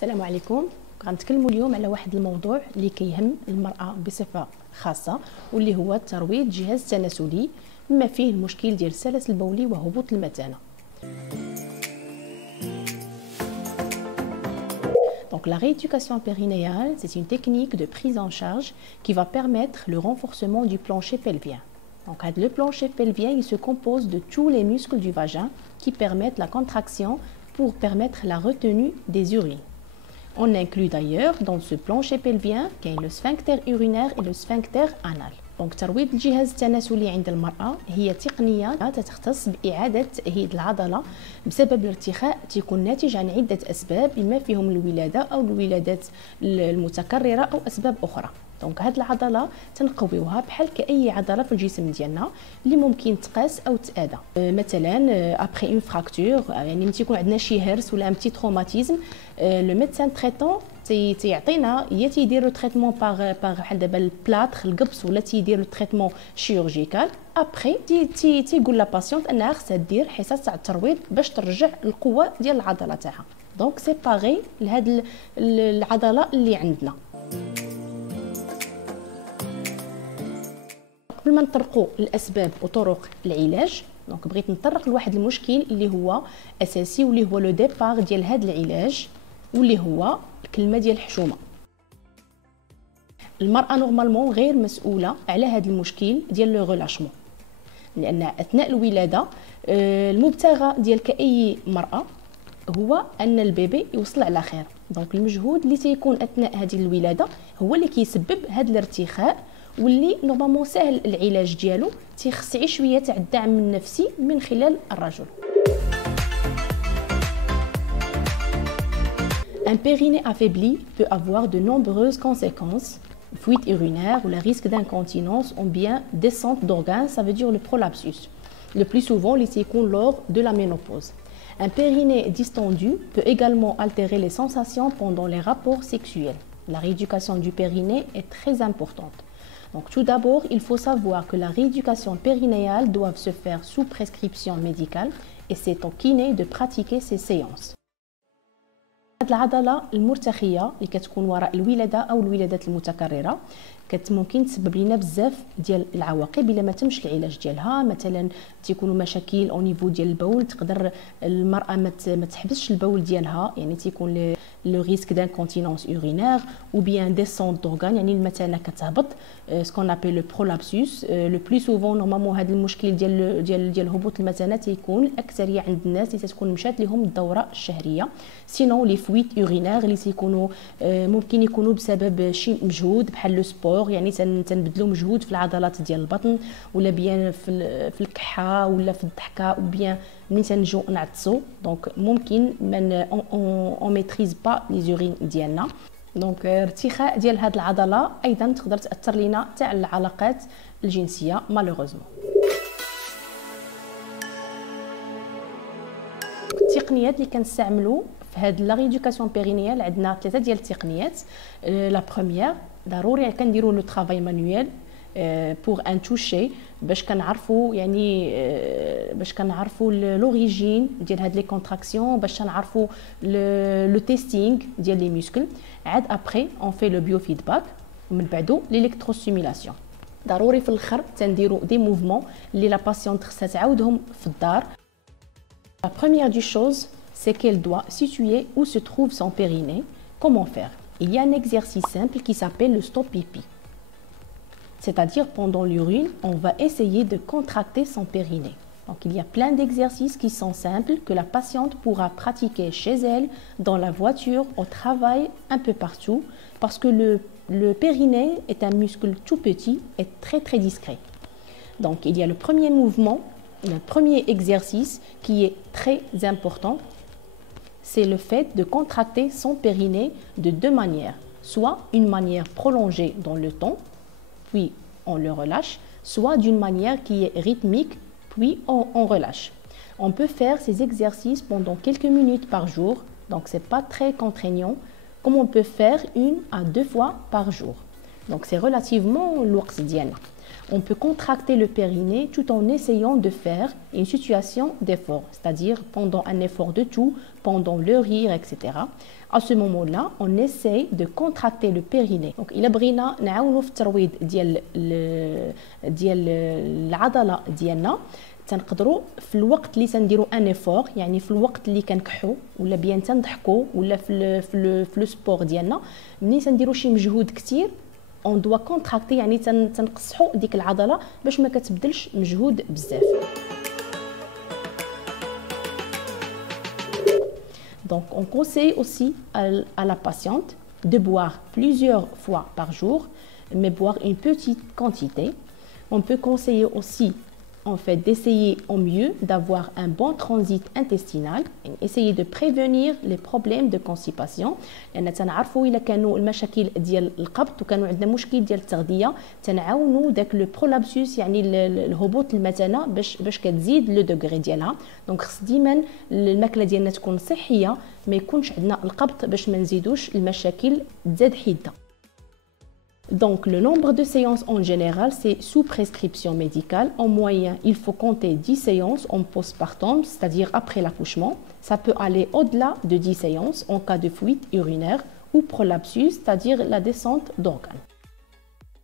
السلام عليكم. غنتكلموا اليوم على واحد الموضوع اللي كيهم المرأة بصفة خاصة، واللي هو ترويض الجهاز التناسلي بما فيه المشكل ديال السلس البولي وهبوط المثانة. Donc la rééducation périnéale, c'est une technique de prise en charge qui va permettre le renforcement du plancher pelvien. Donc le plancher pelvien, il se compose de tous les muscles du vagin qui permettent la contraction pour permettre la retenue des urines. On inclut d'ailleurs dans ce plancher pelvien le sphincter urinaire et le sphincter anal. Donc ترويض الجهاز التناسلي عند المرأة هي تقنية تختص بإعادة تأهيل العضلة بسبب الارتخاء تكون ناتج عن عدة أسباب بما فيهم الولادة أو الولادات المتكررة أو أسباب أخرى. دونك هاد العضله تنقويوها بحال كأي عضله في الجسم ديالنا اللي ممكن تقاس او تآدى. مثلا ابري اون فراكتور، يعني ملي تيكون عندنا شي هرس ولا بتي تروماتيزم، لو ميدسان تريتون تيعطينا يا تيدير لو تريتمون باغ بحال دابا البلاطر القبص، ولا تيدير لو تريتمون شيرورجيكال. ابري تيقول لا باسيونت انها خصها دير حصص تاع الترويض باش ترجع القوه ديال العضله تاعها. دونك سي باغي لهاد العضله اللي عندنا. قبل ما نطرقوا الاسباب وطرق العلاج، دونك بغيت نطرق لواحد المشكل اللي هو اساسي واللي هو لو ديبار ديال هذا العلاج، واللي هو الكلمه ديال الحشومه. المراه نورمالمون غير مسؤوله على هذا المشكل ديال لو ريلاشمون، لان اثناء الولاده المبتغى ديال كاي مراه هو ان البيبي يوصل على خير. دونك المجهود اللي تيكون اثناء هذه الولاده هو اللي كيسبب هذا الارتخاء، واللي نورمالمون سهل العلاج ديالو، تيخص غير شويه تاع الدعم النفسي من خلال الرجل. Un périnée affaibli peut avoir de nombreuses conséquences: fuite urinaire ou le risque d'incontinence ou bien descente d'organes, ça veut dire le prolapsus. Le plus souvent, les séquelles lors de la ménopause. Un périnée distendu peut également altérer les sensations pendant les rapports sexuels. La rééducation du périnée est très importante. Donc tout d'abord, il faut savoir que la rééducation périnéale doit se faire sous prescription médicale et c'est au kiné de pratiquer ces séances. هاد العضله المرتخيه اللي كتكون وراء الولاده او الولادات المتكرره ممكن تسبب لنا بزاف ديال العواقب الا ما تمش العلاج ديالها. مثلا تيكونوا مشاكل او نيفو ديال البول، تقدر المراه ما تحبسش البول ديالها، يعني تيكون لو ريسك دانكونتينونس urinaire ou bien descente d'organes، يعني المثانه كتهبط، سكون ابل لو برولابسوس. لو بلي سوفون نورمالمون هذا المشكل ديال هبوط المثانه تيكون الاكثريه عند الناس اللي تكون مشات لهم الدوره الشهريه. سينون لي فويت urinaire اللي تيكونوا ممكن يكونوا بسبب شي مجهود بحال لو سبور، يعني تنبدلوا مجهود في العضلات ديال البطن، ولا بيان في الكحه ولا في الضحكه، او بيان ملي تنجو نعطسوا. دونك ممكن اون ميتريز با لي زورين ديالنا. دونك ارتخاء ديال هاد العضله ايضا تقدر تاثر لينا تاع العلاقات الجنسيه مالوغوزمون. التقنيات اللي كنستعملوا في هاد لا ريدوكاسيون بيرينيال عندنا ثلاثه ديال التقنيات. لا بروميير ضروري كنديروا لو طرافاي مانويل بور ان توشي باش كنعرفوا، يعني باش كنعرفوا لوريجين ديال هاد لي كونتراكسيون، باش نعرفوا لو تيستينغ ديال لي موسكل. عاد ابري اون في لو بيو فيدباك، ومن بعدو ليلكتروستيمولاسيون. ضروري في الاخر تنديروا دي موفمون اللي لا باسيونت خصها تعاودهم في الدار. La première des choses, c'est qu'elle doit situer où se trouve son périnée. Comment faire? Il y a un exercice simple qui s'appelle le stop pipi. C'est-à-dire pendant l'urine, on va essayer de contracter son périnée. Donc il y a plein d'exercices qui sont simples que la patiente pourra pratiquer chez elle, dans la voiture, au travail, un peu partout, parce que le périnée est un muscle tout petit et très très discret. Donc il y a le premier mouvement. Le premier exercice qui est très important, c'est le fait de contracter son périnée de deux manières. Soit une manière prolongée dans le temps, puis on le relâche, soit d'une manière qui est rythmique, puis on relâche. On peut faire ces exercices pendant quelques minutes par jour, donc ce n'est pas très contraignant, comme on peut faire 1 à 2 fois par jour. Donc c'est relativement l'وقت ديالنا. on peut contracter le périnée tout en essayant de faire une situation d'effort, c'est-à-dire pendant un effort de tout, pendant le rire, etc. À ce moment-là, on essaye de contracter le périnée. Donc, il بغينا نعاونوا في الترويض ديال العضله ديالنا، تنقدروا في الوقت اللي تنديروا ان ايفور، يعني في الوقت اللي كنكحوا ولا بيان تنضحكوا ولا في لو سبور ديالنا، ملي تنديروا شي مجهود كثير اون دوا كونتراكتي، يعني تنقصحوا ديك العضله باش ما كتبذلش مجهود بزاف. Donc, on conseille aussi à la patiente de boire plusieurs fois par jour, mais boire une petite quantité. On peut conseiller aussi, en fait, d'essayer au mieux d'avoir un bon transit intestinal, essayer de prévenir les problèmes de constipation. لأن تنعرفوا إلا كانوا المشاكل ديال القبض وكانوا عندنا مشكل ديال التغذية، تنعاونوا داك لو برولابسوس، يعني الهبوط المثانة باش كتزيد لو دوغري ديالها. دونك خص ديما الماكلة ديالنا تكون صحية، ما يكونش عندنا القبض باش ما نزيدوش المشاكل تزاد حدة. Donc, le nombre de séances en général, c'est sous prescription médicale. En moyenne, il faut compter 10 séances en postpartum, c'est-à-dire après l'accouchement. Ça peut aller au-delà de 10 séances en cas de fuite urinaire ou prolapsus, c'est-à-dire la descente d'organes.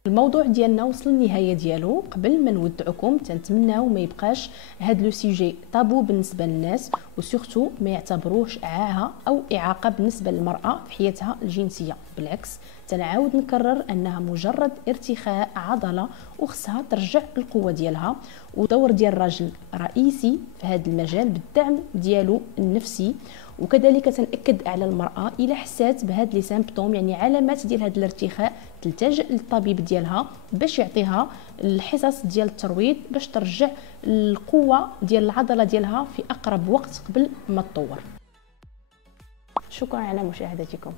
الموضوع ديالنا وصل للنهايه ديالو. قبل ما نودعكم تنتمناو ما يبقاش هاد لو سوجي طابو بالنسبه للناس، وسورتو ما يعتبروش عاهه او اعاقه بالنسبه للمراه في حياتها الجنسيه. بالعكس، تنعاود نكرر انها مجرد ارتخاء عضله وخصها ترجع القوه ديالها، ودور ديال الراجل رئيسي في هذا المجال بالدعم ديالو النفسي. وكذلك تنأكد على المرأة إلا حسات بهاد لي سيمبتوم، يعني علامات ديال هاد الارتخاء، تلتجئ للطبيب ديالها باش يعطيها الحصص ديال الترويض باش ترجع القوة ديال العضلة ديالها في أقرب وقت قبل ما تطور. شكرا على مشاهدتكم.